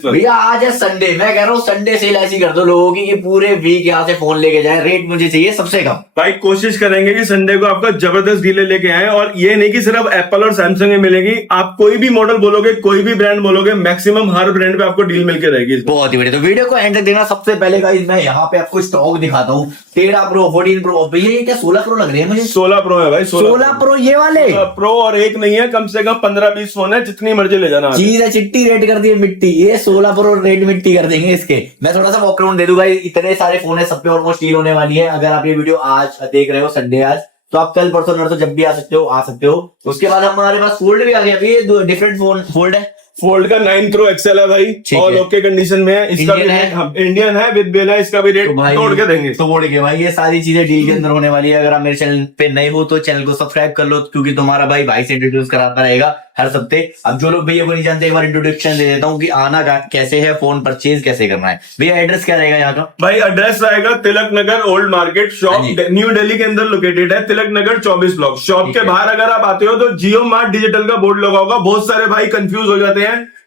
भैया आज है संडे, मैं कह रहा हूँ संडे सेल ऐसी कर दो लोगों की कि पूरे वीक यहाँ से फोन लेके जाए। रेट मुझे चाहिए सबसे कम। भाई कोशिश करेंगे कि संडे को आपका जबरदस्त डीले लेके आए, और ये नहीं कि सिर्फ एप्पल और सैमसंग में मिलेगी। आप कोई भी मॉडल बोलोगे, कोई भी ब्रांड बोलोगे, मैक्सिमम हर ब्रांड पे आपको डील मिलके रहेगी। बहुत ही बढ़िया, तो वीडियो को एंड तक देखना। सबसे पहले गाइस मैं यहाँ पे आपको स्टॉक दिखाता हूँ। 13 प्रो 14 प्रो, भैया ये क्या 16 प्रो लग रही है मुझे। 16 प्रो है भाई, 16 प्रो ये वाले प्रो, और एक नहीं है, कम से कम 15-20 फोन है, जितनी मर्जी ले जाना। चीज है, चिट्टी रेट कर दी है मिट्टी। ये 16 प्रो रेट मिट्टी कर देंगे इसके। मैं थोड़ा सा वॉकअराउंड दे दूंगा। इतने सारे फोन है, सब पे ऑलमोस्ट डील होने वाली है। अगर आप ये वीडियो आज देख रहे हो संडे आज, तो आप कल परसों नरसों जब भी आ सकते हो। उसके बाद हमारे पास फोल्ड भी आ गया। अभी ये डिफरेंट फोन फोल्ड है। फोल्ड का 9 प्रो एक्सएल है भाई, ऑल ओके कंडीशन में है। इसका भी इंडियन है विद बिल है, इसका भी रेट तोड़ के देंगे। तोड़ के भाई ये सारी चीजें डील के अंदर होने वाली है। अगर आप मेरे चैनल पे नए हो तो चैनल को सब्सक्राइब कर लो, क्योंकि तुम्हारा भाई से इंट्रोड्यूस कराता रहेगा हर हफ्ते। अब जो लोग भैया को नहीं जानते, एक बार इंट्रोडक्शन दे देता हूँ कि आना कैसे है, फोन परचेज कैसे करना है। भैया एड्रेस क्या रहेगा यहाँ का? भाई एड्रेस आएगा Tilak Nagar old market, shop New Delhi के अंदर लोकेटेड है। तिलक नगर 24 ब्लॉक। शॉप के बाहर अगर आप आते हो तो जियो मार्ट डिजिटल का बोर्ड लगा होगा। बहुत सारे भाई कंफ्यूज हो जाते हैं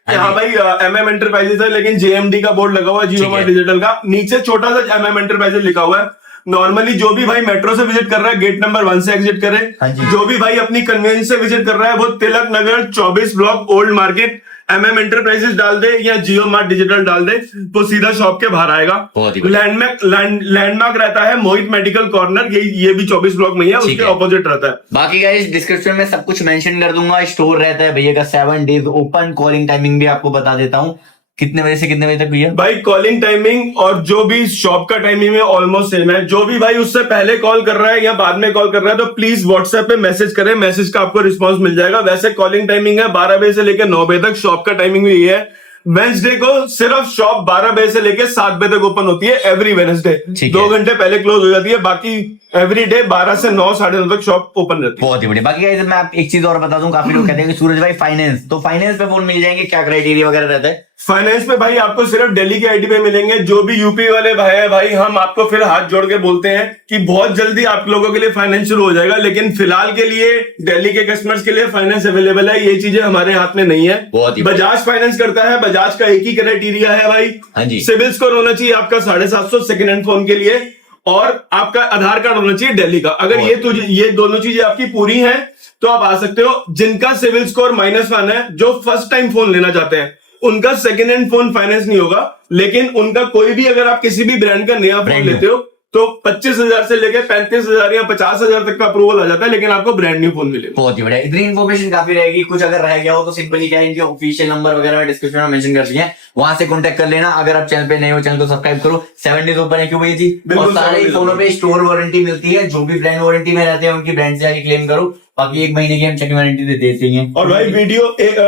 कि हाँ भाई MM एंटरप्राइजेस है, लेकिन JMD का बोर्ड लगा हुआ है जियो मार्ट डिजिटल का। नीचे छोटा सा MM एंटरप्राइजेस लिखा हुआ है। नॉर्मली जो भी भाई मेट्रो से विजिट कर रहा है, गेट नंबर 1 से एग्जिट करे। जो भी भाई अपनी कन्वेंस से विजिट कर रहा है, वो Tilak Nagar 24 block old market MM enterprises डाल दे या जियो मार्ट डिजिटल डाल दे, तो सीधा शॉप के बाहर आएगा। लैंडमार्क रहता है मोहित मेडिकल कॉर्नर, ये भी 24 ब्लॉक में है, उसके ऑपोजिट रहता है। बाकी गाइस डिस्क्रिप्शन में सब कुछ मेंशन कर दूंगा। स्टोर रहता है भैया का 7 डेज ओपन। कॉलिंग टाइमिंग भी आपको बता देता हूँ, कितने बजे से कितने बजे तक भैया? भाई कॉलिंग टाइमिंग और जो भी शॉप का टाइमिंग है ऑलमोस्ट सेम है। जो भी भाई उससे पहले कॉल कर रहा है या बाद में कॉल कर रहा है, तो प्लीज व्हाट्सएप पे मैसेज करें, मैसेज का आपको रिस्पांस मिल जाएगा। वैसे कॉलिंग टाइमिंग है 12 बजे से लेकर 9 बजे तक। शॉप का टाइमिंग भी ये है। वेंसडे को सिर्फ शॉप 12 बजे से लेकर 7 बजे तक ओपन होती है। एवरी वेंसडे 2 घंटे पहले क्लोज हो जाती है। बाकी एवरी डे 12 से 9 साढ़े 9 तक शॉप ओपन रहती है। बहुत ही बढ़िया। बाकी मैं आप एक चीज और बता दूं, काफी लोग कहते हैं कि सूरज भाई फाइनेंस, तो फाइनेंस पे फोन मिल जाएंगे, क्या क्राइटेरिया वगैरह रहता है? फाइनेंस पे भाई आपको सिर्फ दिल्ली के आईडी पे मिलेंगे। जो भी यूपी वाले भाई है, भाई हम आपको फिर हाथ जोड़ के बोलते हैं कि बहुत जल्दी आप लोगों के लिए फाइनेंस शुरू हो जाएगा, लेकिन फिलहाल के लिए दिल्ली के कस्टमर्स के लिए फाइनेंस अवेलेबल है। ये चीजें हमारे हाथ में नहीं है। बजाज फाइनेंस करता है। बजाज का एक ही क्राइटेरिया है भाई, सिविल स्कोर होना चाहिए आपका 750 सेकेंड हैंड फोन के लिए, और आपका आधार कार्ड होना चाहिए दिल्ली का। अगर ये दोनों चीजें आपकी पूरी हैं तो आप आ सकते हो। जिनका सिविल स्कोर -1 है, जो फर्स्ट टाइम फोन लेना चाहते हैं, उनका सेकेंड हैंड फोन फाइनेंस नहीं होगा। लेकिन उनका कोई भी, अगर आप किसी भी ब्रांड का नया फोन लेते हो, तो 25,000 से लेकर 35,000 या 50,000 तक का अप्रूवल आ जाता है, लेकिन आपको ब्रांड न्यू फोन मिलेगा। बहुत ही बढ़िया। इतनी इन्फॉर्मेशन काफी रहेगी। कुछ अगर रह गया हो तो सिंपली क्या है, इनके ऑफिशियल नंबर वगैरह डिस्क्रिप्शन में मेंशन कर दिए हैं, वहां से कांटेक्ट कर लेना। अगर आप चैनल पे नए हो, चैनल को सब्सक्राइब करो। 7 डेज ओपन है, क्यों भाई जी? और सारे फोनों पे स्टोर वारंटी मिलती है। जो भी ब्रांड वारंटी में रहते हैं उनकी ब्रांड से आके क्लेम करो। बाकी 1 महीने की हम चेकिंग वारंटी देते हैं। और भाई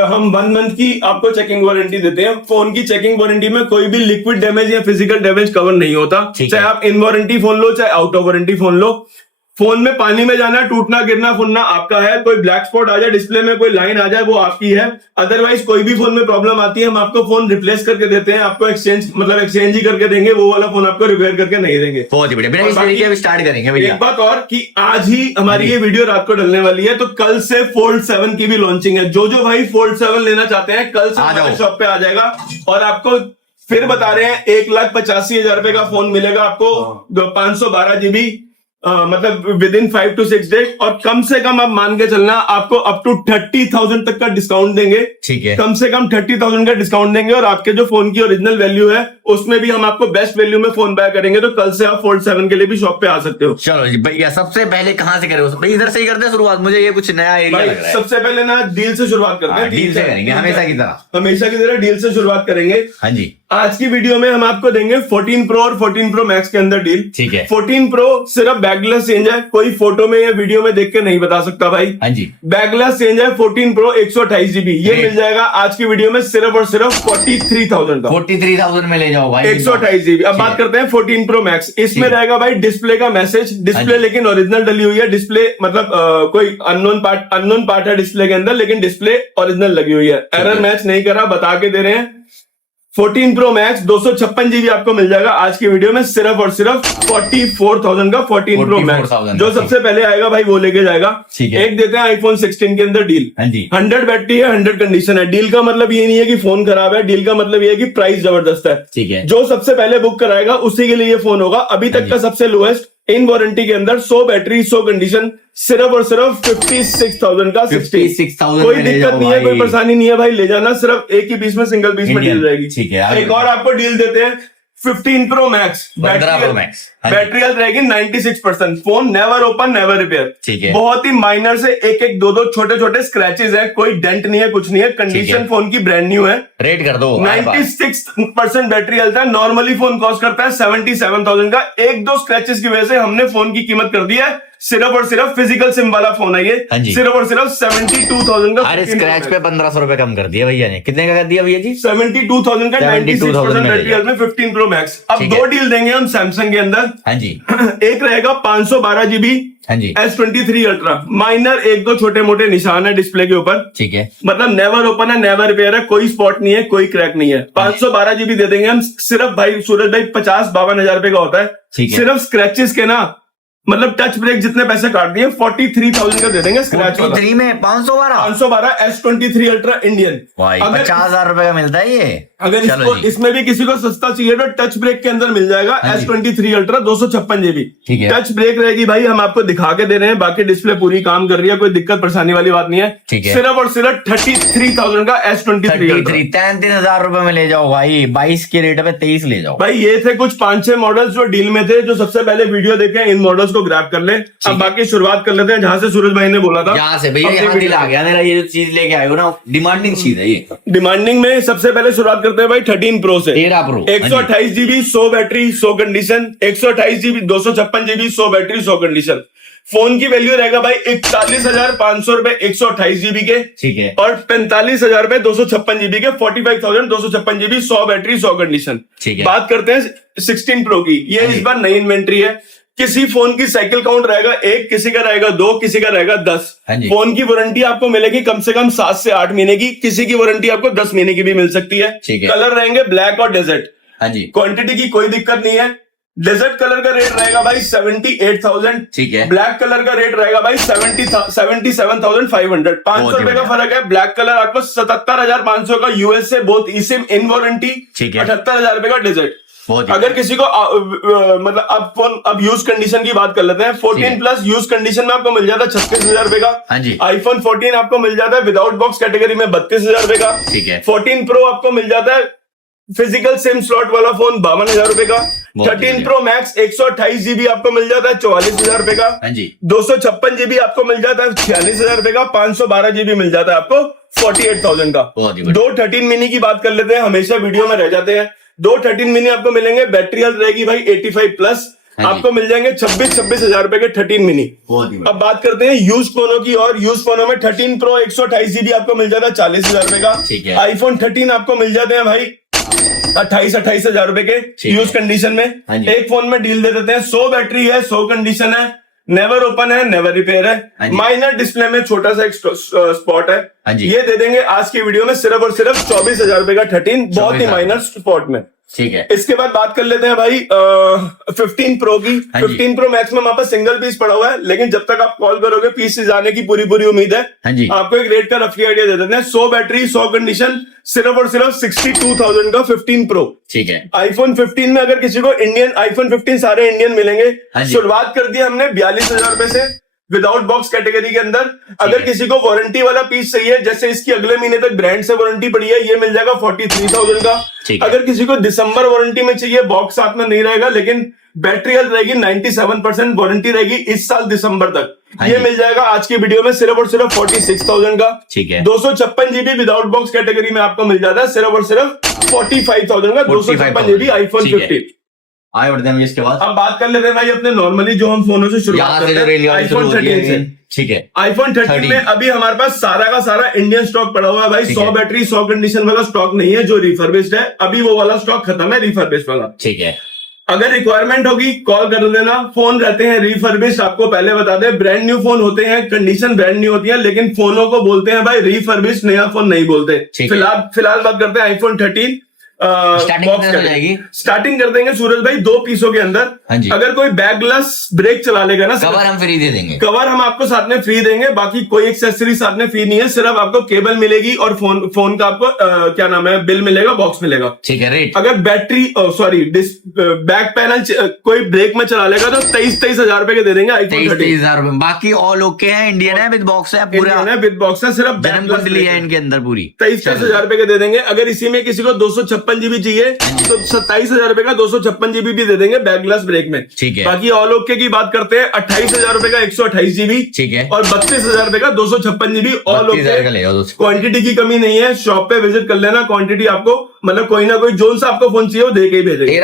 हम 1 मंथ की आपको चेकिंग वारंटी देते हैं। फोन की चेकिंग वारंटी में कोई भी लिक्विड डैमेज या फिजिकल डैमेज कवर नहीं होता। चाहे आप इन वारंटी फोन लो, चाहे out of warranty phone low. Phone में पानी में जाना, टूटना गिरना फुटना आपका है। कोई ब्लैक स्पॉट आ जाए, डिस्प्ले में कोई लाइन आ जाए, वो आपकी है। अदरवाइज कोई भी फोन में प्रॉब्लम आती है, हम आपको फोन रिप्लेस करके देते हैं। आपको एक्सचेंज ही करके देंगे, वो वाला फोन आपको रिपेयर करके नहीं देंगे। बहुत ही बढ़िया। स्टार्ट करेंगे भैया। एक बात और कि आज ही हमारी ये वीडियो रात को डलने वाली है, तो कल से फोल्ड 7 की भी लॉन्चिंग है। जो भाई फोल्ड 7 लेना चाहते हैं, कल से हमारे शॉप पे आ जाएगा। और आपको फिर बता रहे हैं, 1,85,000 रुपए का फोन मिलेगा आपको, 512 GB, मतलब विद इन 5 to 6 डेज। और कम से कम आप मान के चलना, आपको अप टू 30,000 तक का डिस्काउंट देंगे। ठीक है, कम से कम 30,000 का डिस्काउंट देंगे। और आपके जो फोन की ओरिजिनल वैल्यू है, उसमें भी हम आपको बेस्ट वैल्यू में फोन बाय करेंगे। तो कल से आप फोल्ड 7 के लिए भी शॉप पे आ सकते हो। चलो जी भैया, सबसे पहले कहां से करें? भाई इधर से ही करते हैं शुरुआत। मुझे ये कुछ नया एरिया लग रहा है। सबसे पहले ना डील से शुरुआत करते हैं। डील से करेंगे, हमेशा की तरह डील से शुरुआत करेंगे। हाँ जी। आज की वीडियो में हम आपको देंगे 14 प्रो और 14 प्रो मैक्स के अंदर डील। ठीक है। 14 प्रो सिर्फ बैकग्लास चेंज है, कोई फोटो में या वीडियो में देख के नहीं बता सकता भाई। हाँ जी। बैकग्लास चेंज है। 14 प्रो 128 GB, ये मिल जाएगा आज की वीडियो में सिर्फ और सिर्फ 43,000 का। 43,000 में ले जाओ भाई, 128 GB। अब बात करते हैं 14 प्रो मैक्स। इसमें रहेगा भाई डिस्प्ले का मैसेज। डिस्प्ले लेकिन ओरिजिनल डली हुई है। डिस्प्ले मतलब कोई अननोन पार्ट है डिस्प्ले के अंदर, लेकिन डिस्प्ले ओरिजिनल लगी हुई है। एरर मैच नहीं करा, बता के दे रहे हैं। 14 प्रो मैक्स 256 GB आपको मिल जाएगा आज की वीडियो में सिर्फ और सिर्फ 44,000 का 14 प्रो मैक्स 44,000 जो सबसे पहले आएगा भाई वो लेके जाएगा। ठीक है। एक देते हैं आईफोन 16 के अंदर डील। हाँ जी। 100 बैटरी है, 100 कंडीशन है। डील का मतलब ये नहीं है कि फोन खराब है, डील का मतलब ये है कि प्राइस जबरदस्त है। ठीक है। जो सबसे पहले बुक कराएगा उसी के लिए ये फोन होगा। अभी तक का सबसे लोएस्ट इन वारंटी के अंदर 100 बैटरी 100 कंडीशन सिर्फ और सिर्फ 56,000 का 56,000 कोई दिक्कत नहीं है, कोई परेशानी नहीं है भाई, ले जाना। सिर्फ एक ही पीस में सिंगल पीस में डील रहेगी। ठीक है। एक और आपको डील देते हैं 15 pro max 15 pro max battery health रहेगी 96%। Phone never open never repair. ठीक है। बहुत ही माइनर से एक दो छोटे छोटे स्क्रैचेस है, कोई डेंट नहीं है, कुछ नहीं है। कंडीशन फोन की ब्रांड न्यू है। रेट कर दो। 96% बैटरी हेल्थ है। नॉर्मली फोन कॉस्ट करता है 77,000 का। एक दो स्क्रैचेस की वजह से हमने फोन की कीमत कर दी है सिर्फ और सिर्फ फिजिकल सिम वाला फोन है ये। हाँ जी। सिर्फ और सिर्फ 72,000 का। अरे स्क्रैच पे 1,500 रुपए कम कर दिया भैया ने। कितने का कर दिया भैया जी? 72,000 का 96% बैटरी हेल्थ में 15 प्रो मैक्स। अब दो डील देंगे हम सैमसंग के अंदर। हाँ जी। एक रहेगा 512 GB हाँ जी। S23 ultra. माइनर एक दो छोटे मोटे निशान है डिस्प्ले के ऊपर। ठीक है। मतलब नेवर ओपन है नेवर रिपेयर है, कोई स्पॉट नहीं है, कोई क्रैक नहीं है। 512 GB दे देंगे हम सिर्फ भाई सूरज भाई 50-52 हजार रुपए का होता है। ठीक है। सिर्फ स्क्रैचेस के ना मतलब टच ब्रेक जितने पैसे काट दिए 43,000 का दे देंगे स्क्रैच वाला। 43 में 512 S23 अल्ट्रा इंडियन। अगर 50,000 रुपए का मिलता है ये। अगर इसको इसमें भी किसी को सस्ता चाहिए तो टच ब्रेक के अंदर मिल जाएगा S23 अल्ट्रा 256 GB। ठीक है। टच ब्रेक रहेगी भाई, हम आपको दिखा के दे रहे हैं, बाकी डिस्प्ले पूरी काम कर रही है, कोई दिक्कत परेशानी वाली बात नहीं है। ठीक है। सिर्फ और सिर्फ 33,000 का S23 अल्ट्रा। 33,000 रुपए में ले जाओ भाई। 22 के रेट पे 23 ले जाओ भाई। ये थे कुछ 5-6 मॉडल्स जो डील में थे, जो सबसे पहले वीडियो देखे इन मॉडल्स को ग्रैब कर ले। अब बाकी शुरुआत कर लेते हैं जहां से सूरज भाई ने बोला था। यहाँ से भैया यहाँ दिल आ गया मेरा, ये जो चीज लेके आए हो ना डिमांडिंग चीज है ये। डिमांडिंग में सबसे पहले शुरुआत करते हैं भाई 13 प्रो से। 13 pro 128 GB 100 battery 100 condition. 128 GB 256 GB 100 battery 100 condition. Phone की वैल्यू रहेगा भाई 41,500 रुपए 128 GB के। ठीक है। और 45,000 रुपए 256 GB के। 45,256 GB 100 बैटरी 100 कंडीशन। ठीक है। बात करते हैं 16 प्रो की। ये इस बार नई इन्वेंट्री है। किसी फोन की साइकिल काउंट रहेगा 1, किसी का रहेगा 2, किसी का रहेगा 10। फोन की वारंटी आपको मिलेगी कम से कम 7 से 8 महीने की। किसी की वारंटी आपको 10 महीने की भी मिल सकती है। कलर रहेंगे ब्लैक और डेजर्ट। हाँ जी। क्वांटिटी की कोई दिक्कत नहीं है। डेजर्ट कलर का रेट रहेगा भाई 78,000। ठीक है। ब्लैक कलर का रेट रहेगा भाई 77,500। 500 रुपए का फर्क है। ब्लैक कलर आपको 77,500 का यूएस से बोथ ई सिम इन वारंटी। 78,000 रुपए का डेजर्ट। अगर किसी को मतलब अब यूज कंडीशन की बात कर लेते हैं। 14 प्लस यूज कंडीशन में आपको मिल जाता है 36,000 रुपए का। हाँ जी। आईफोन 14 आपको मिल जाता है विदाउट बॉक्स कैटेगरी में 32,000 रुपए का। ठीक है। 14 प्रो आपको मिल जाता है फिजिकल सिम स्लॉट वाला फोन 52,000 रुपए का। 13 प्रो मैक्स 128 GB आपको मिल जाता है 44,000 रुपए का। हाँ जी। 256 GB आपको मिल जाता है 46,000 रुपए का। 512 GB मिल जाता है आपको 48,000 का। दो 13 मिनी की बात कर लेते हैं, हमेशा वीडियो में रह जाते हैं। दो 13 मिनी आपको मिलेंगे। बैटरी हेल्थ रहेगी भाई 85 प्लस। आपको मिल जाएंगे 26,000 रुपए के 13 मिनी। अब बात करते हैं यूज फोनों की। और यूज फोनों में 13 प्रो 128 GB आपको मिल जाता है 40,000 रुपए का। आईफोन 13 आपको मिल जाते हैं भाई 28,000 रुपए के यूज कंडीशन में। एक फोन में डील दे देते हैं। 100 बैटरी है 100 कंडीशन है, नेवर ओपन है नेवर रिपेयर है। माइनर डिस्प्ले में छोटा सा एक स्पॉट है। ये दे देंगे आज की वीडियो में सिर्फ और सिर्फ 24,000 रुपए का 13, बहुत ही माइनर स्पॉट में। ठीक है। इसके बाद बात कर लेते हैं भाई 15 प्रो की। 15 प्रो मैक्स में हमारे पास सिंगल पीस पड़ा हुआ है, लेकिन जब तक आप कॉल करोगे पीस से जाने की पूरी उम्मीद है। आपको एक रेट का रफली आइडिया दे देते हैं। 100 बैटरी 100 कंडीशन सिर्फ और सिर्फ 62,000 का 15 प्रो। ठीक है। आईफोन 15 में अगर किसी को इंडियन आईफोन 15 सारे इंडियन मिलेंगे। शुरुआत कर दी हमने 42,000 रुपए से विदाउट बॉक्स कैटेगरी के अंदर। अगर किसी को वारंटी वाला पीस चाहिए, जैसे इसकी अगले महीने तक ब्रांड से वारंटी पड़ी है, ये मिल जाएगा 43,000 का। अगर किसी को दिसंबर वारंटी में चाहिए, बॉक्स साथ में नहीं रहेगा लेकिन बैटरी हेल्थ रहेगी 97% वारंटी रहेगी इस साल दिसंबर तक, ये मिल जाएगा आज की वीडियो में सिर्फ और सिर्फ 46,000 का। ठीक है। 256 GB विदाउट बॉक्स कैटेगरी में आपको मिल जाता है सिर्फ और सिर्फ 45,000 का। 256 GB आईफोन 15 आए बढ़ते हैं। इसके बाद अब बात कर लेते हैं भाई अपने नॉर्मली जो हम फोनों से शुरुआत करते हैं आईफोन 13 से। ठीक है। आईफोन 13 में अभी हमारे पास सारा का सारा इंडियन स्टॉक पड़ा हुआ है भाई। 100 बैटरी 100 कंडीशन वाला स्टॉक नहीं है जो रिफर्बिश्ड है, अभी वो वाला स्टॉक खत्म है रिफर्बिश्ड वाला। ठीक है। अगर रिक्वायरमेंट होगी कॉल कर देना। फोन रहते हैं रिफर्बिश्ड, आपको पहले बता दें ब्रांड न्यू फोन होते हैं, कंडीशन ब्रांड न्यू होती है, लेकिन फोनों को बोलते हैं भाई रिफर्बिश्ड, नया फोन नहीं बोलते। फिलहाल बात करते हैं आईफोन 13 स्टार्टिंग कितने से जाएगी? स्टार्टिंग कर देंगे सूरज भाई 2 पीसों के अंदर। हाँ जी। अगर कोई बैगलेस ब्रेक चला लेगा ना, कवर हम फ्री दे देंगे। कवर हम आपको साथ में फ्री देंगे, बाकी कोई एक्सेसरी साथ में फ्री नहीं है, सिर्फ आपको केबल मिलेगी और फोन का आपको क्या नाम है, बिल मिलेगा, बॉक्स मिलेगा। ठीक है। रेट अगर बैटरी सॉरी बैक पैनल कोई ब्रेक में चला लेगा तो 23 हजार रुपए के दे देंगे iPhone 13। 23,000 रुपए। बाकी ऑल ओके है, इंडियन है, विद बॉक्स है, पूरा विद बॉक्स है, सिर्फ जन्म कुंडली है इनके अंदर पूरी। 23 हजार रुपए के दे देंगे। अगर इसी में किसी को 256 जीबी चाहिए तो 27 हजार रुपए का 256 जीबी भी दे देंगे बैकग्लास ब्रेक में। ठीक है। बाकी ऑल ओके की बात करते हैं, 28 हजार रुपए का 128 जीबी। ठीक है। और 32 हजार रुपए का 256 जीबी ऑल ओके। क्वांटिटी की कमी नहीं है, शॉप पे विजिट कर लेना। क्वांटिटी आपको मतलब कोई ना कोई जोन सा आपको फोन चाहिए वो दे के ही भेजेंगे।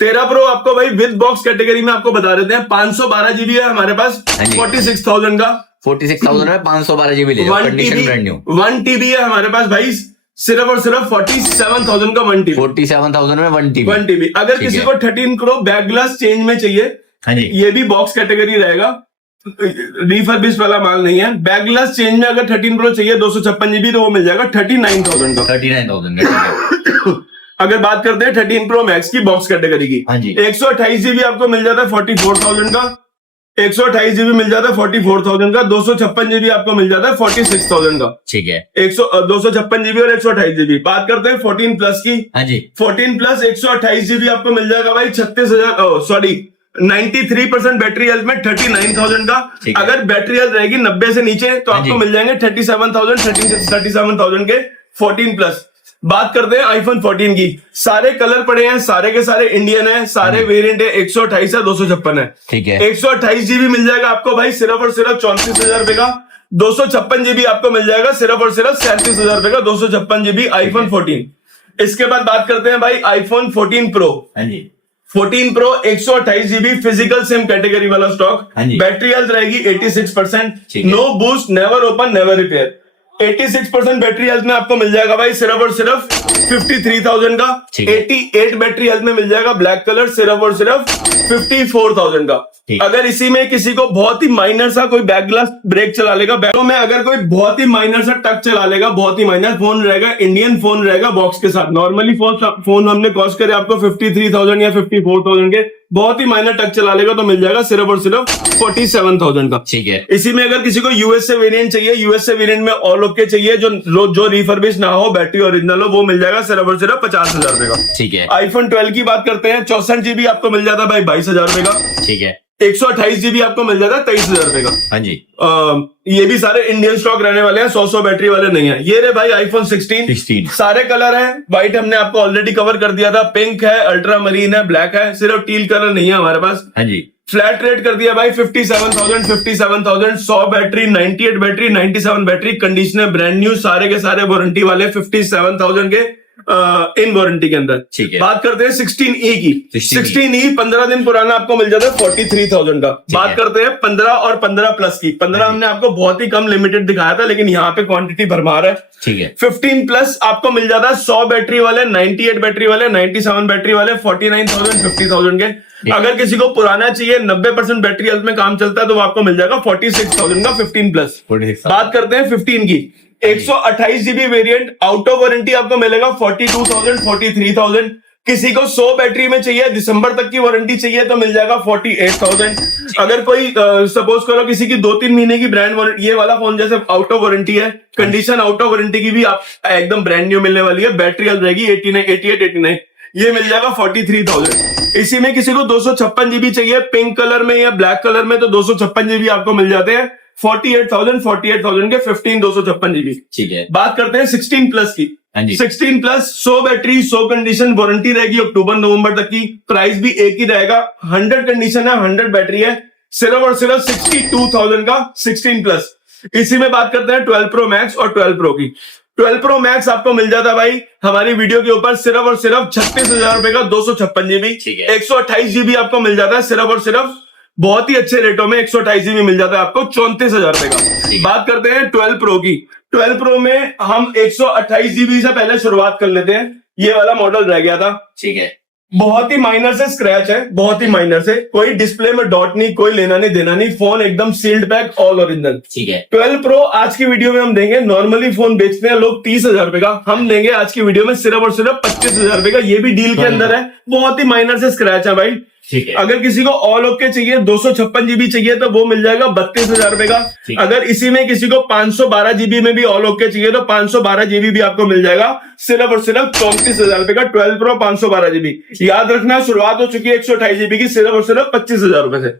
13 प्रो आपको भाई विद बॉक्स कैटेगरी में आपको बता देते हैं 512 जीबी है हमारे पास, 46,000 का। 46,000 में 512 जीबी ले जाओ, कंडीशन ब्रांड न्यू। 1 TB है हमारे पास भाई, सिर्फ और सिर्फ 47,000 का 1 TB। 47,000 में 1 TB। 1 TB। अगर किसी को 13 प्रो बैक ग्लास चेंज में चाहिए, हाँ जी, ये भी बॉक्स कैटेगरी रहेगा, रिफर्बिश वाला माल नहीं है। बैक ग्लास चेंज में अगर 13 प्रो चाहिए 256 जीबी तो वो मिल जाएगा 39,000 का। 39,000 का। अगर बात करते हैं 13 प्रो मैक्स की बॉक्स कैटेगरी की, हाँ जी, 128 जीबी आपको मिल जाता है 44,000 का। 128 जीबी मिल जाता है 44,000 का। 256 जीबी आपको मिल जाता है 46,000 का। ठीक है। 256 जीबी और 128 जीबी। बात करते हैं 14 प्लस की। हाँ जी, 14 प्लस 128 जीबी आपको मिल जाएगा भाई 93% बैटरी हेल्थ में 39,000 का। अगर बैटरी हेल्थ रहेगी 90 से नीचे तो आपको मिल जाएंगे 37,000 के 14 प्लस। बात करते हैं आईफोन 14 की। सारे कलर पड़े हैं, सारे के सारे इंडियन है, सारे वेरिएंट है, 128 है, 256 है। ठीक है। 128 जीबी मिल जाएगा आपको भाई सिर्फ और सिर्फ 34,000 रुपए का। 256 जीबी आपको मिल जाएगा सिर्फ और सिर्फ 37,000 रुपए का। 256 जीबी आईफोन 14। इसके बाद बात करते हैं भाई iPhone 14 pro. 14 pro 128 GB physical SIM category वाला स्टॉक। बैटरी हेल्थ रहेगी 86%। No boost, never open, never repair. 86% battery health में आपको मिल जाएगा भाई सिर्फ और सिर्फ 53,000 का। 88 बैटरी हेल्थ में मिल जाएगा ब्लैक कलर, सिर्फ और सिर्फ 54,000 का। अगर इसी में किसी को बहुत ही माइनर सा कोई बैक ग्लास ब्रेक चला लेगा, बैटों में अगर कोई बहुत ही माइनर सा टच चला लेगा, बहुत ही माइनर फोन रहेगा, इंडियन फोन रहेगा बॉक्स के साथ। नॉर्मली फोन हमने कॉस्ट करे आपको 53,000 या 54,000 के, बहुत ही माइनर टच चला लेगा तो मिल जाएगा सिर्फ और सिर्फ 47,000 का। ठीक है। इसी में अगर किसी को यूएसए वेरिएंट चाहिए, यूएसए वेरिएंट में ऑल ओके चाहिए, जो रिफर्बिश ना हो, बैटरी ओरिजिनल हो, वो मिल जाएगा सिर्फ और सिर्फ 50,000 रुपए का। ठीक है। आईफोन 12 की बात करते हैं, 64 जीबी आपको मिल जाता है भाई 22,000 रुपए का। ठीक है। 128 जीबी आपको मिल जाता है 23,000 रुपए का। हाँ जी, ये भी सारे इंडियन स्टॉक रहने वाले हैं, 100 बैटरी वाले नहीं है। ये रे भाई आईफोन 16 सारे कलर है। व्हाइट हमने आपको ऑलरेडी कवर कर दिया था, पिंक है, अल्ट्रा मरीन है, ब्लैक है, सिर्फ टील कलर नहीं है हमारे पास। हाँ जी, फ्लैट रेट कर दिया भाई 57,000। 100 battery, 98 battery, 97 battery, conditioner brand new, सारे के सारे वारंटी वाले 57,000 के इन वारंटी के अंदर। ठीक है। बात करते हैं 16E की। 16E 15 दिन पुराना आपको मिल जाता है 43,000 का। बात करते हैं 15 और 15 प्लस की। 15 हमने आपको बहुत ही कम लिमिटेड दिखाया था, लेकिन यहाँ पे क्वांटिटी भरमार है। ठीक है। 15 प्लस आपको मिल जाता है 100 बैटरी वाले, 98 बैटरी वाले, 97 बैटरी वाले, 49,000, 50,000 के। अगर किसी को पुराना चाहिए, 90% बैटरी हेल्थ में काम चलता है, तो वो आपको मिल जाएगा 46,000 का 15 प्लस। बात करते हैं 15 की। 128 GB variant out of warranty आपको मिलेगा 42,000, 43,000। किसी को 100 बैटरी में चाहिए, दिसंबर तक की वारंटी चाहिए, तो मिल जाएगा 48,000। अगर कोई सपोज करो किसी की 2-3 महीने की ब्रांड वारंटी, ये वाला फोन जैसे आउट ऑफ वारंटी है, कंडीशन आउट ऑफ वारंटी की भी आप एकदम ब्रांड न्यू मिलने वाली है। बैटरी हेल्थ रहेगी 89, ये मिल जाएगा 43,000। इसी में किसी को 256 जीबी चाहिए पिंक कलर में या ब्लैक कलर में, तो 256 जीबी आपको मिल जाते हैं 48,000 के 15 256 जीबी। ठीक है। बात करते हैं 16 प्लस की। 16 प्लस 100 बैटरी, 100 कंडीशन, वारंटी रहेगी अक्टूबर नवंबर तक की। प्राइस भी एक ही रहेगा, 100 कंडीशन है, 100 बैटरी है, सिर्फ और सिर्फ 62,000 का 16 प्लस। इसी में बात करते हैं 12 प्रो मैक्स और 12 प्रो की। 12 प्रो मैक्स आपको मिल जाता है भाई हमारी वीडियो के ऊपर सिर्फ और सिर्फ 36,000 रुपए का 256 जीबी। 128 जीबी आपको मिल जाता है सिर्फ और सिर्फ बहुत ही अच्छे रेटों में 128 जीबी मिल जाता है आपको 34,000 रुपए का। बात करते हैं 12 प्रो की। 12 प्रो में हम 128 जीबी से पहले शुरुआत कर लेते हैं, ये वाला मॉडल रह गया था। ठीक है। बहुत ही माइनर से स्क्रैच है, बहुत ही माइनर से, कोई डिस्प्ले में डॉट नहीं, कोई लेना नहीं देना नहीं, फोन एकदम सील्ड पैक, ऑल ओरिजिनल। ठीक है। 12 प्रो आज की वीडियो में हम देंगे। नॉर्मली फोन बेचते हैं लोग 30,000 रुपए का, हम देंगे आज की वीडियो में सिर्फ और सिर्फ 25,000 रुपए का। ये भी डील के अंदर है, बहुत ही माइनर से स्क्रैच है भाई। ठीक है। अगर किसी को ऑल ओके चाहिए, 256 जीबी चाहिए तो वो मिल जाएगा 32,000 रुपए का। अगर इसी में किसी को 512 जीबी में भी ऑल ओके चाहिए तो 512 जीबी भी आपको मिल जाएगा सिर्फ और सिर्फ 34,000 रुपए का। 12 प्रो 512 जीबी, याद रखना शुरुआत हो चुकी है 128 जीबी की सिर्फ और सिर्फ 25,000 रुपए से।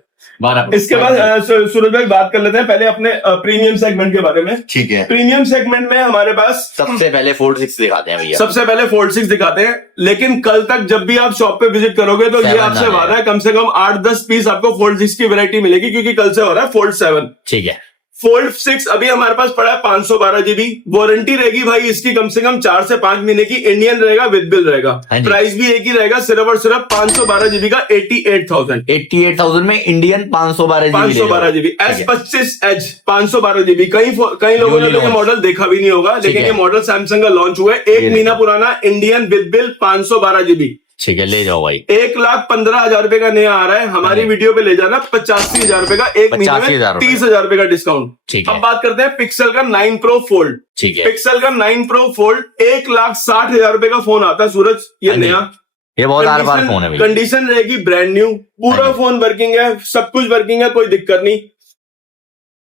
इसके बाद सूरज भाई बात कर लेते हैं पहले अपने प्रीमियम सेगमेंट के बारे में। ठीक है। प्रीमियम सेगमेंट में हमारे पास सबसे पहले फोल्ड 6 दिखाते हैं भैया। सबसे पहले फोल्ड 6 दिखाते हैं, लेकिन कल तक जब भी आप शॉप पे विजिट करोगे तो ये आपसे वादा है कम से कम 8-10 पीस आपको फोल्ड 6 की वैरायटी मिलेगी, क्योंकि कल से हो रहा है फोल्ड 7। ठीक है। फोल्ड 6 अभी हमारे पास पड़ा है 512 जीबी, वारंटी रहेगी भाई इसकी कम से कम 4 से 5 महीने की, इंडियन रहेगा, विद बिल रहेगा, प्राइस भी एक ही रहेगा सिर्फ और सिर्फ 512 जीबी का 88,000 में Indian 512 GB. S25 Edge 512 GB. कई लोगों ने तो ये मॉडल देखा भी नहीं होगा, लेकिन ये मॉडल सैमसंग का लॉन्च हुआ है, 1 महीना पुराना, इंडियन विद बिल 512 जीबी। ठीक है, ले जाओ भाई। 1,15,000 रुपए का नया आ रहा है, हमारी वीडियो पे ले जाना 85,000 रुपए का, एक महीने में 30,000 रुपए का डिस्काउंट। ठीक है। अब बात करते हैं पिक्सल का 9 प्रो फोल्ड। ठीक है। पिक्सल का 9 प्रो फोल्ड 1,60,000 रुपए का फोन आता है सूरज, ये नया, ये बहुत आर पार फोन है। कंडीशन रहेगी ब्रांड न्यू, पूरा फोन वर्किंग है, सब कुछ वर्किंग है, कोई दिक्कत नहीं।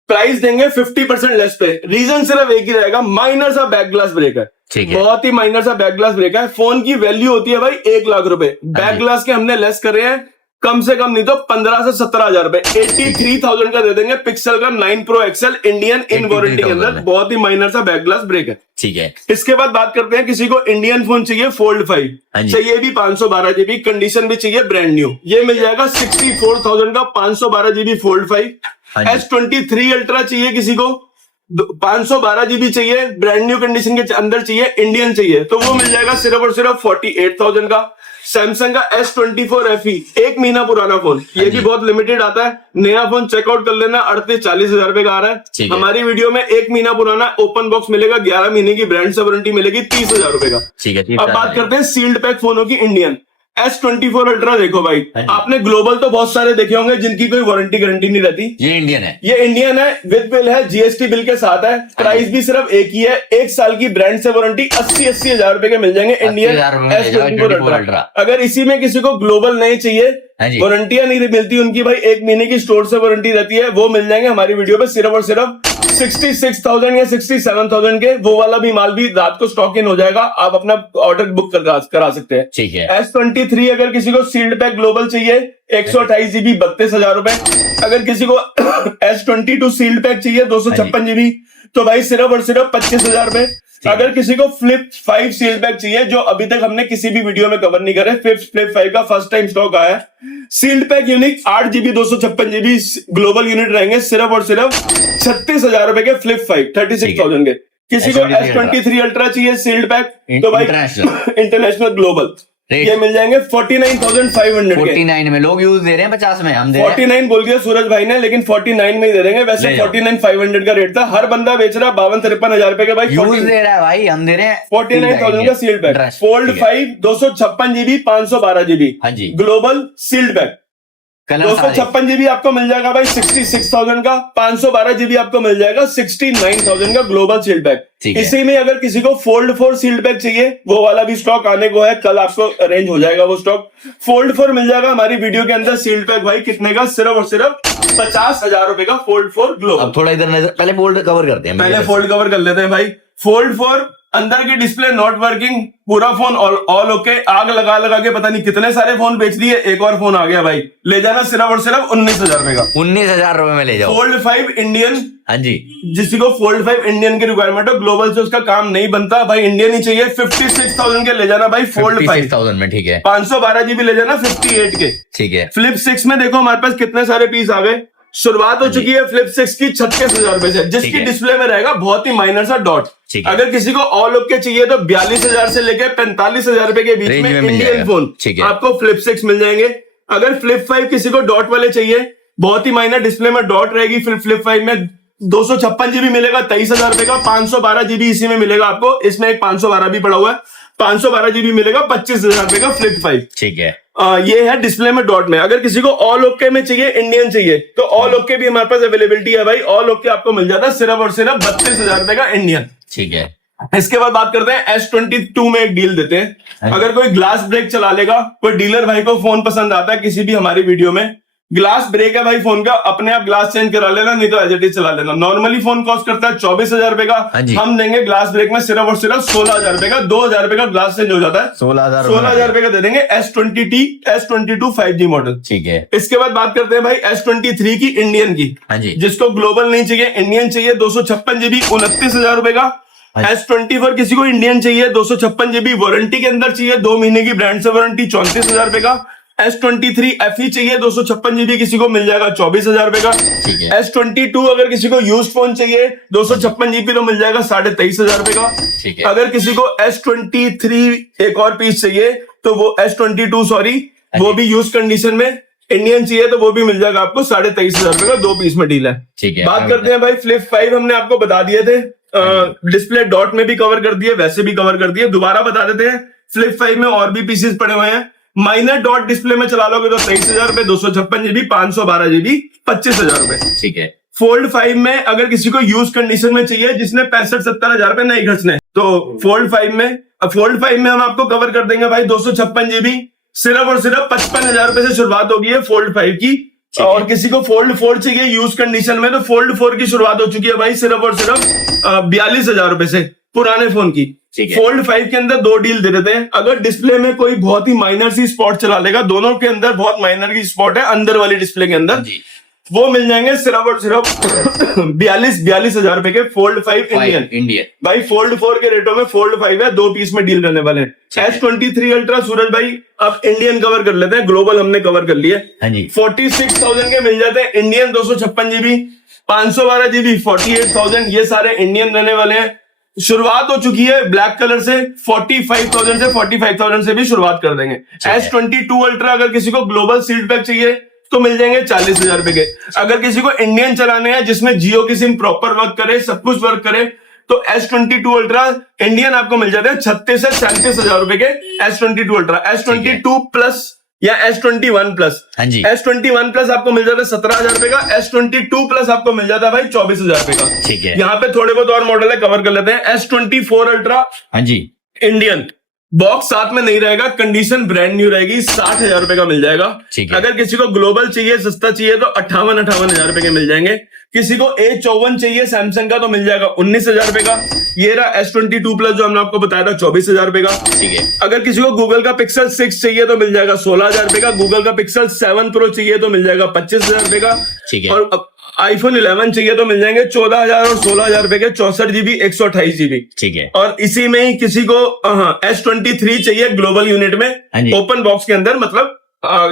प्राइस देंगे 50% लेस पे, रीजन सिर्फ एक ही रहेगा, माइनर सा बैक ग्लास ब्रेक है। बहुत ही माइनर सा बैक ग्लास ब्रेक है। फोन की वैल्यू होती है भाई 1 लाख रुपए, बैक ग्लास के हमने लेस करे हैं कम से कम नहीं तो 15 से 17,000 रुपए, 83,000 का दे देंगे पिक्सल का 9 pro XL Indian in warranty के अंदर, बहुत ही माइनर सा बैक ग्लास ब्रेक है। ठीक है। इसके बाद बात करते हैं किसी को इंडियन फोन चाहिए फोल्ड 5 चाहिए भी 512 जीबी, कंडीशन भी चाहिए ब्रांड न्यू, ये मिल जाएगा 64,000 का 512 जीबी फोल्ड 5। S23 अल्ट्रा चाहिए किसी को, 512 जीबी चाहिए, ब्रांड न्यू कंडीशन के अंदर चाहिए, इंडियन चाहिए, तो वो मिल जाएगा सिर्फ और सिर्फ 48,000 का। सैमसंग का S24 FE 1 महीना पुराना फोन, ये भी बहुत लिमिटेड आता है, नया फोन चेकआउट कर लेना, 38-40,000 रुपए का आ रहा है। हमारी वीडियो में 1 महीना पुराना ओपन बॉक्स मिलेगा, 11 महीने की ब्रांड से वारंटी मिलेगी, 30,000 रुपए का। अब बात करते हैं सील्ड पैक फोनों की इंडियन। S24 अल्ट्रा देखो भाई, आपने ग्लोबल तो बहुत सारे देखे होंगे जिनकी कोई वारंटी गारंटी नहीं रहती, ये इंडियन है, ये इंडियन है, विद बिल है, जीएसटी बिल के साथ है, प्राइस भी सिर्फ एक ही है, 1 साल की ब्रांड से वारंटी 80,000 रुपए के मिल जाएंगे इंडियन S24 अल्ट्रा। अगर इसी में किसी को ग्लोबल नहीं चाहिए, वारंटियां नहीं मिलती उनकी भाई, 1 महीने की स्टोर से वारंटी रहती है, वो मिल जाएंगे हमारी वीडियो पे सिर्फ और सिर्फ 66,000 या 67,000 के। वो वाला भी माल भी रात को स्टॉक इन हो जाएगा, आप अपना ऑर्डर बुक करा सकते हैं। ठीक है। S23 अगर किसी को सील्ड पैक ग्लोबल चाहिए 128 जीबी 32,000 रुपए, अगर किसी को S22 सील्ड पैक चाहिए 256 जीबी तो भाई सिर्फ और सिर्फ 25,000 रुपए। अगर किसी को फ्लिप 5 सील्ड पैक चाहिए, जो अभी तक हमने किसी भी वीडियो में कवर नहीं करे, फ्लिप 5 का फर्स्ट टाइम स्टॉक आया है, sealed pack unique 8 GB 256 GB global unit रहेंगे सिर्फ और सिर्फ 36,000 रुपए के फ्लिप 5 36,000 के। किसी को S23 अल्ट्रा चाहिए सील्ड पैक तो भाई इंटरनेशनल ग्लोबल ये मिल जाएंगे 49,500 49 में लोग यूज दे रहे हैं, 50 में हम दे रहे हैं। 49 बोल दिया सूरज भाई ने, लेकिन 49 में ही दे देंगे, वैसे 49,500 का रेट था, हर बंदा बेच रहा है 52-53,000 रुपए का भाई, यूज दे रहा है भाई, हम दे रहे हैं 49,000 का sealed pack Fold 5 256 GB 512 GB global sealed pack. 256 GB आपको मिल जाएगा भाई 66,000 का, 512 जीबी आपको मिल जाएगा 69,000 का ग्लोबल सील्ड पैक। इसी में अगर किसी को फोल्ड 4 सील्ड पैक चाहिए, वो वाला भी स्टॉक आने को है, कल आपको अरेंज हो जाएगा वो स्टॉक। फोल्ड 4 मिल जाएगा हमारी वीडियो के अंदर सील्ड पैक भाई, कितने का, सिर्फ और सिर्फ 50,000 रुपए का फोल्ड 4 ग्लोबल। अब थोड़ा इधर नजर, पहले फोल्ड कवर करते हैं, पहले फोल्ड कवर कर लेते हैं भाई। फोल्ड 4 अंदर की डिस्प्ले नॉट वर्किंग, पूरा फोन ऑल ओके, आग लगा के पता नहीं कितने सारे फोन बेच दिए, एक और फोन आ गया भाई, ले जाना सिर्फ और सिर्फ 19,000 रुपए का, 19,000 रुपए में ले जाओ। फोल्ड 5 इंडियन, हाँ जी, जिसी को फोल्ड 5 इंडियन की रिक्वायरमेंट हो, ग्लोबल से उसका काम नहीं बनता भाई, इंडियन ही चाहिए, 56,000 के ले जाना भाई फोल्ड 5,000 में। ठीक है। 512 जीबी ले जाना 58 के। ठीक है। फ्लिप 6 में देखो हमारे पास कितने सारे पीस आ गए, शुरुआत हो चुकी है फ्लिप 6 की 36,000 रुपए से, जिसकी डिस्प्ले में रहेगा बहुत ही माइनर सा डॉट। अगर किसी को ऑल ओके चाहिए तो 42,000 से लेकर 45,000 रुपए के बीच में इंडियन फोन आपको फ्लिप 6 मिल जाएंगे। अगर फ्लिप 5 किसी को डॉट वाले चाहिए, बहुत ही माइनर डिस्प्ले में डॉट रहेगी, फिर फ्लिप 5 में 256 जीबी मिलेगा 23,000 रुपए का, 512 जीबी इसी में मिलेगा आपको, इसमें एक 512 भी पड़ा हुआ है। 512 GB मिलेगा 25,000 रुपए का फ्लिप 5। ठीक है। ये है डिस्प्ले में डॉट में। अगर किसी को ऑल ओके में चाहिए, इंडियन चाहिए, तो ऑल ओके भी हमारे पास अवेलेबिलिटी है भाई। ऑल ओके आपको मिल जाता है सिर्फ और सिर्फ 32,000 रुपए का इंडियन। ठीक है। इसके बाद बात करते हैं S22 में एक डील देते हैं। अगर कोई ग्लास ब्रेक चला लेगा, कोई डीलर भाई को फोन पसंद आता है किसी भी हमारी वीडियो में, ग्लास ब्रेक है भाई फोन का, अपने आप ग्लास चेंज करा लेना, नहीं तो एज इट इज चला लेना। नॉर्मली फोन कॉस्ट करता है 24,000 रुपए का, हम देंगे ग्लास ब्रेक में सिर्फ और सिर्फ 16,000 रुपए का। 2,000 रुपए का ग्लास चेंज हो जाता है, 16,000 रुपए का दे देंगे। S22 5G model. ठीक है। इसके बाद बात करते हैं भाई S23 की, इंडियन की। जिसको ग्लोबल नहीं चाहिए, इंडियन चाहिए, 256 GB 29,000 रुपए का। S24 किसी को इंडियन चाहिए, 256 GB वारंटी के अंदर चाहिए, 2 महीने की ब्रांड से वारंटी, 34,000 रुपए का। S23 FE चाहिए, 256 GB किसी को मिल जाएगा 24,000 रुपए का। S22 अगर किसी को यूज फोन चाहिए, 256 GB तो मिल जाएगा 23,500 रुपए का। अगर किसी को S23 एक और पीस चाहिए, तो वो S22 सॉरी, वो भी यूज कंडीशन में इंडियन चाहिए, तो वो भी मिल जाएगा आपको 23,500 रुपए का। 2 पीस में डील है। बात करते हैं भाई फ्लिप 5, हमने आपको बता दिए थे, डिस्प्ले डॉट में भी कवर कर दिए, वैसे भी कवर कर दिए, दोबारा बता देते हैं। फ्लिप 5 में और भी पीसेस पड़े हुए हैं। माइनर डॉट डिस्प्ले में चला लोगे तो 23,000 रुपए, 256 GB 512 GB 25,000 रुपए। ठीक है। फोल्ड 5 में अगर किसी को यूज कंडीशन में चाहिए, जिसने 65-70 हजार रुपए नहीं खर्चने, तो फोल्ड 5 में हम आपको कवर कर देंगे भाई 256 GB सिर्फ और सिर्फ 55,000 रुपए से शुरुआत होगी है फोल्ड 5 की। और किसी को फोल्ड 4 चाहिए यूज कंडीशन में, तो फोल्ड 4 की शुरुआत हो चुकी है भाई सिर्फ और सिर्फ 42,000 रुपए से, पुराने फोन की। फोल्ड 5 के अंदर 2 डील दे देते हैं। अगर डिस्प्ले में कोई बहुत ही माइनर सी स्पॉट चला लेगा, दोनों के अंदर बहुत माइनर की स्पॉट है अंदर वाली डिस्प्ले के अंदर, वो मिल जाएंगे सिर्फ और सिर्फ 42,000 रुपए के फोल्ड 5 इंडियन। भाई फोल्ड 4 के रेटों में फोल्ड 5 है, 2 पीस में डील रहने वाले हैं। S23 अल्ट्रा सूरज भाई अब इंडियन कवर कर लेते हैं, ग्लोबल हमने कवर कर लिया। 46,000 के मिल जाते हैं इंडियन, 256 GB 512 GB 48,000, ये सारे इंडियन रहने वाले हैं। शुरुआत हो चुकी है ब्लैक कलर से 45,000 से भी शुरुआत कर देंगे। S22 अल्ट्रा अगर किसी को ग्लोबल सीट पैक चाहिए तो मिल जाएंगे 40,000 रुपए के। अगर किसी को इंडियन चलाने हैं जिसमें जियो की सिम प्रॉपर वर्क करे, सब कुछ वर्क करे, तो S22 अल्ट्रा इंडियन आपको मिल जाते हैं 36 से 37,000 रुपए के। S22 अल्ट्रा, S22 प्लस या S21 प्लस, S21 प्लस आपको मिल जाता है 17,000 रुपए का। S22 प्लस आपको मिल जाता है भाई 24,000 रुपए का। ठीक है। यहाँ पे थोड़े बहुत और मॉडल है, कवर कर लेते हैं। S24 अल्ट्रा इंडियन, बॉक्स साथ में नहीं रहेगा, कंडीशन ब्रांड न्यू रहेगी, 60,000 रुपए का मिल जाएगा। अगर किसी को ग्लोबल चाहिए, सस्ता चाहिए, तो 58,000 रुपए के मिल जाएंगे। किसी को A54 चाहिए सैमसंग का, तो मिल जाएगा 19,000 रुपए का। ये रहा S22 प्लस जो हमने आपको बताया था 24,000 रुपए का। ठीक है। अगर किसी को गूगल का पिक्सल 6 चाहिए तो मिल जाएगा 16,000 रुपए का। गूगल का पिक्सल 7 प्रो चाहिए तो मिल जाएगा 25,000 रुपए का। ठीक है। और आईफोन 11 चाहिए तो मिल जाएंगे 14,000 और 16,000 रुपए के, 64 GB 128 GB। ठीक है। और इसी में ही किसी को S23 चाहिए ग्लोबल यूनिट में, ओपन बॉक्स के अंदर, मतलब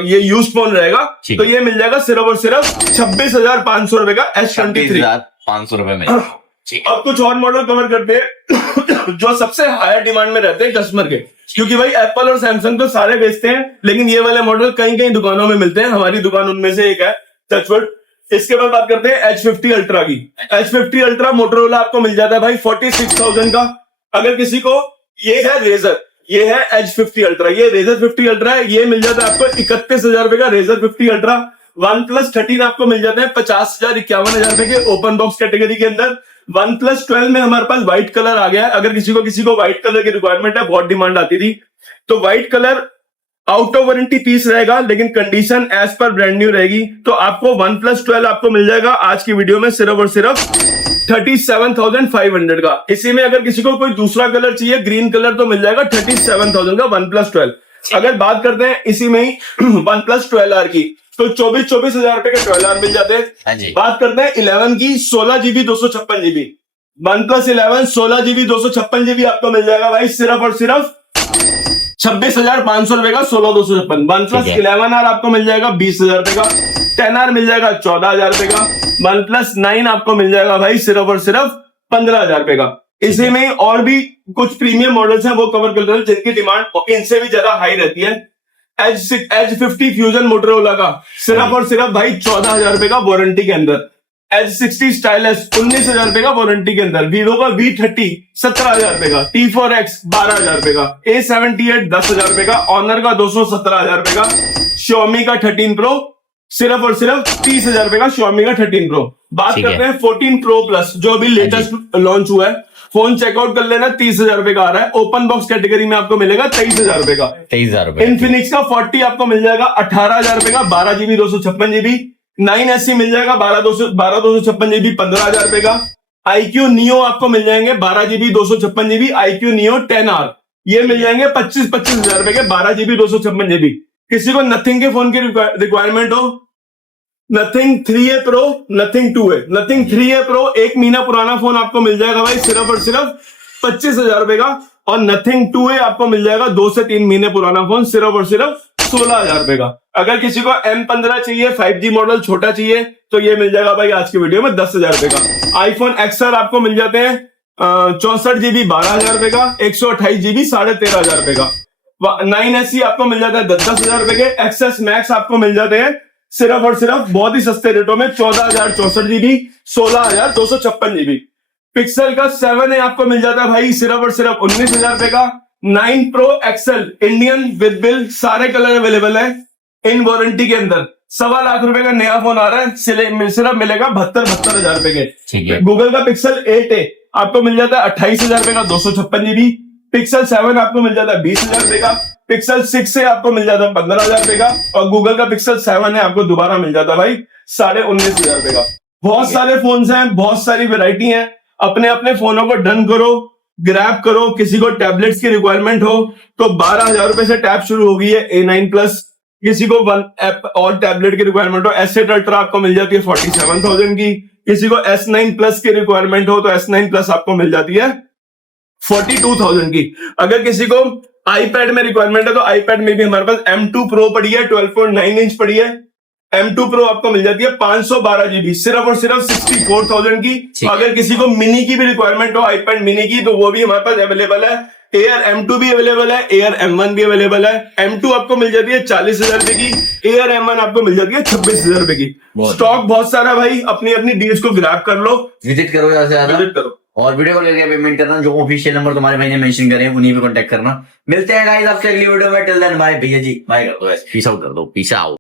ये यूज फोन रहेगा, तो ये मिल जाएगा सिर्फ और सिर्फ 26,500 रुपए का S23। 500 रुपए में। अब कुछ और मॉडल कवर करते हैं जो सबसे हायर डिमांड में रहते हैं कस्टमर के, क्योंकि भाई एप्पल और सैमसंग तो सारे बेचते हैं, लेकिन ये वाले मॉडल कहीं कहीं दुकानों में मिलते हैं। हमारी दुकान उनमें से एक है, टचवुड। इसके बाद बात करते हैं H50 अल्ट्रा की। H50 अल्ट्रा मोटरोला आपको मिल जाता है भाई 46,000 का। अगर किसी को, ये है रेजर, ये है H50 अल्ट्रा, ये रेजर 50 अल्ट्रा है, ये मिल जाता है आपको 31,000 रुपए का रेजर 50 अल्ट्रा। OnePlus 13 आपको मिल जाते हैं 50,000 51,000 रुपए के ओपन बॉक्स कैटेगरी के अंदर। OnePlus 12 में हमारे पास व्हाइट कलर आ गया है। अगर किसी को व्हाइट कलर की रिक्वायरमेंट है, बहुत डिमांड आती थी, तो white colour out of warranty piece रहेगा, लेकिन condition as per brand new रहेगी। तो आपको OnePlus 12 आपको मिल जाएगा आज की वीडियो में सिर्फ और सिर्फ 37,500 का। इसी में अगर किसी को कोई दूसरा कलर चाहिए, ग्रीन कलर, तो मिल जाएगा 37,000 का OnePlus 12। अगर बात करते हैं इसी में ही OnePlus 12R की, तो 24,000 रुपए के 12R मिल जाते हैं। बात करते हैं 11 की, 16 GB 256 GB। OnePlus 11 16 GB 256 GB आपको मिल जाएगा भाई सिर्फ और सिर्फ 26,500 रुपए का, 16,256। OnePlus 11R आपको मिल जाएगा 20,000 रुपए का। 10R मिल जाएगा 14,000 रुपए का। OnePlus 9 आपको मिल जाएगा भाई सिर्फ और सिर्फ 15,000 रुपए का। इसी में और भी कुछ प्रीमियम मॉडल्स हैं, वो कवर कर रहे हैं, जिनकी डिमांड इनसे भी ज्यादा हाई रहती है। H50 फ्यूजन मोटरोला का सिर्फ और सिर्फ भाई 14,000 रुपए का वारंटी के अंदर। H60 स्टाइलस 19,000 रुपए का वारंटी के अंदर, वीवो का V30 17,000 रुपए का, T4X 12,000 रुपए का, A78 10,000 रुपए का, ऑनर का 217,000 रुपए का, Xiaomi का 13 प्रो सिर्फ और सिर्फ 30,000 रुपए का, Xiaomi का 13 प्रो। बात ठीक है। करते हैं 14 प्रो प्लस जो अभी लेटेस्ट लॉन्च हुआ है, फोन चेकआउट कर लेना, 30,000 रुपए का आ रहा है। ओपन बॉक्स कैटेगरी में आपको मिलेगा 23,000 रुपए का। 23,000 रुपए। इन्फिनिक्स का 40 आपको मिल जाएगा 18,000 रुपए का, 12 GB 256 GB। 9SE मिल जाएगा 12,256 GB 15,000 रुपए का। iQOO Neo आपको मिल जाएंगे 12 GB 256 GB, iQOO Neo 10R ये मिल जाएंगे 25,000 रुपए के, 12 GB 256 GB। किसी को नथिंग के फोन की रिक्वायरमेंट हो, nothing 3A pro, nothing 2A, nothing 3A pro 1 महीना पुराना फोन आपको मिल जाएगा भाई सिर्फ और सिर्फ 25,000 रुपए का, और नथिंग 2A आपको मिल जाएगा 2 से 3 महीने पुराना फोन सिर्फ और सिर्फ 16,000 रुपए का। अगर किसी को M15 चाहिए 5G मॉडल छोटा चाहिए तो ये मिल जाएगा भाई आज की वीडियो में 10,000 रुपए का। आईफोन XR आपको मिल जाते हैं 64 GB 12,000 रुपए का, 128 GB 13,500 रुपए का। 9SE आपको मिल जाता है 10,000 रुपए के। XS Max आपको मिल जाते हैं सिर्फ और सिर्फ बहुत ही सस्ते रेटों में 14,064 GB 16,256 GB। पिक्सल का 7A आपको मिल जाता है भाई सिर्फ और सिर्फ 19,000 रुपए का। 9 Pro XL Indian with bill, सारे कलर अवेलेबल है इन वारंटी के अंदर। 1.25 लाख रुपए का नया फोन आ रहा है, सिर्फ मिलेगा 72,000 रुपए के। ठीक है। गूगल का पिक्सल 8A आपको मिल जाता है 28,000 रुपए का 256 GB। पिक्सल 7 आपको मिल जाता है 20,000 रुपए का। पिक्सल 6 आपको मिल जाता है 15,000 रुपए का, और गूगल का पिक्सल 7 है आपको दोबारा मिल जाता है भाई 19,500 रुपए का। बहुत सारे फोन्स हैं, बहुत सारी वैरायटी है। अपने अपने फोनों को डन करो, ग्रैब करो। किसी को टैबलेट्स की रिक्वायरमेंट हो तो 12,000 रुपए से टैब शुरू हो गई है A9 प्लस। किसी को वन ऐप और टैबलेट की रिक्वायरमेंट हो, S8 अल्ट्रा आपको मिल जाती है 47,000 की। किसी को S9 प्लस की रिक्वायरमेंट हो तो S9 प्लस आपको मिल जाती है 42,000 की। अगर किसी को आईपैड में रिक्वायरमेंट है तो आईपैड में भी हमारे पास M2 Pro पड़ी है, 12.9 इंच पड़ी है। M2 Pro आपको मिल जाती है 512 GB सिर्फ और सिर्फ 64,000 की। अगर किसी को मिनी की भी रिक्वायरमेंट हो, आईपैड मिनी की, तो वो भी हमारे पास अवेलेबल है। Air M2 भी अवेलेबल है, Air M1 भी अवेलेबल है। M2 आपको मिल जाती है 40,000 रुपए की, Air M1 आपको मिल जाती है 26,000 रुपए की। स्टॉक बहुत सारा भाई, अपनी अपनी डील्स को ग्रैब कर लो, विजिट करो ज्यादा से ज्यादा, विजिट करो। और वीडियो को लेकर पेमेंट करना। जो ऑफिशियल नंबर तुम्हारे भाई ने मेंशन करे हैं उन्हीं पे कांटेक्ट करना। मिलते हैं गाइस आपसे अगली वीडियो में। टिल देन बाय भैया जी, बाय कर दो, पीस आउट कर दो, पीस आउट।